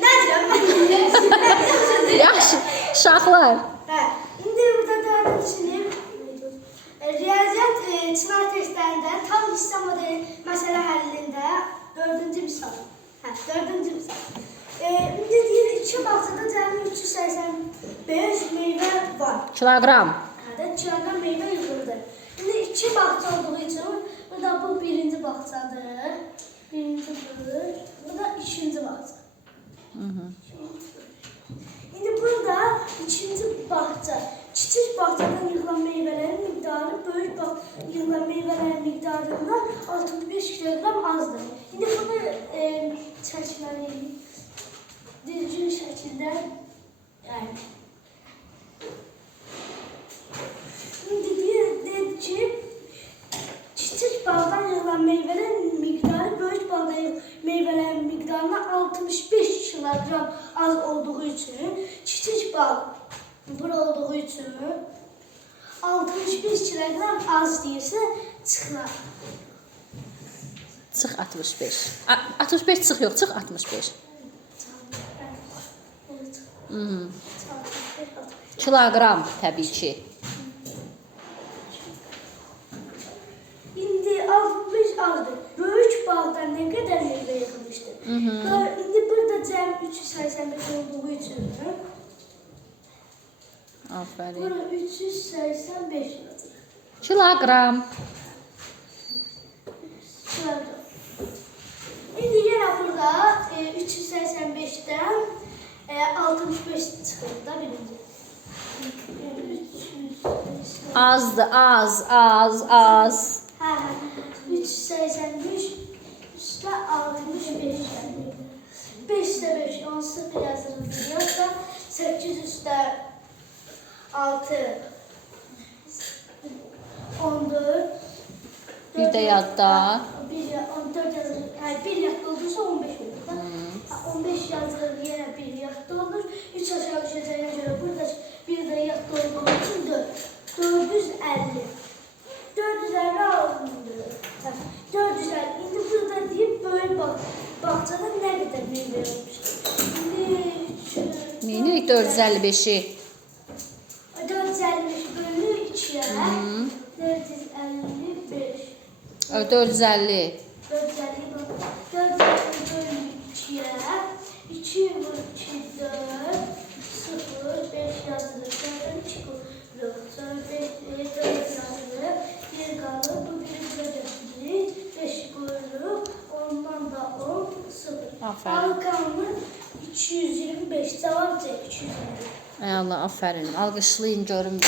Ne diyeceğim ben? Yaxşı, uşaqlar. İndi burada dördüncü Riyaziyyat sınav testlerinden tam hisse modeli mesele həllində dördüncü misal. Dördüncü misal. İndi deyir, iki bağçada cəmi 385 meyvə var. Kilogram. Kilogram meyvə yığıldı. İndi iki bağça olduğu için burada bu birinci bağçadır. Birinci bu da ikinci bağça. İndi burada ikinci bağça. Kiçik bağçadan yığılan meyvələrin miqdarı böyük yığılan meyvələrin miqdarından 65 kilogram azdır. İndi bunu çəkməliyik. Düzgün şəkildə yəni. İndi deyir ki, kiçik bağdan yığılan meyvələrin miqdarı böyük bağdan yığılan meyvələrin miqdarına 65 kilogram az olduğu için kiçik bağ bura olduğu için 65 kilogram az deyirsə çıxlar. Çıx 65. 65 çıx yox, çıx 65. Kilogram təbii ki. İndi 65 azdır. Böyük bağdan nə qədər meyvə yığılmışdır? İndi burada cəmi 385 olduğu üçün Aferin. bura 385 yazılır. Kilogram. İndi yenə burada 385'ten 65 çıxır da birinci. Azdı, az. 385 üstə 65 gəlir. 5 üstə 5, 10 0 yazılır. Yoxsa 8 üstə 6, 14. Bir də yadda. 14 yazılır. Yəni 1 yadda olursa 15 olur da. 15 yazılır, yenə 1 yadda olur. 3 aşağı düşəcəyinə görə burada bir də yadda olduğu için 4. 450. 450 alındı. 450. İndi burada deyib böyük bağçada nə qədər meyvə olmuşdur? Neyini 455'i? 455 bölü 2'ye 455. 450. 450 bölü 2'ye 2 vur 2 4 0 5 yazılır. Sonra 2 kurulur. Sonra 5 4 yazılır. 1 kalır. Bu biri buraya götürülür. 5 kurulur. Ondan da 10 0. Aferin. Alkanlı 225. Cevap C 225. Ay Allah, aferin. Alqışlayın görüm.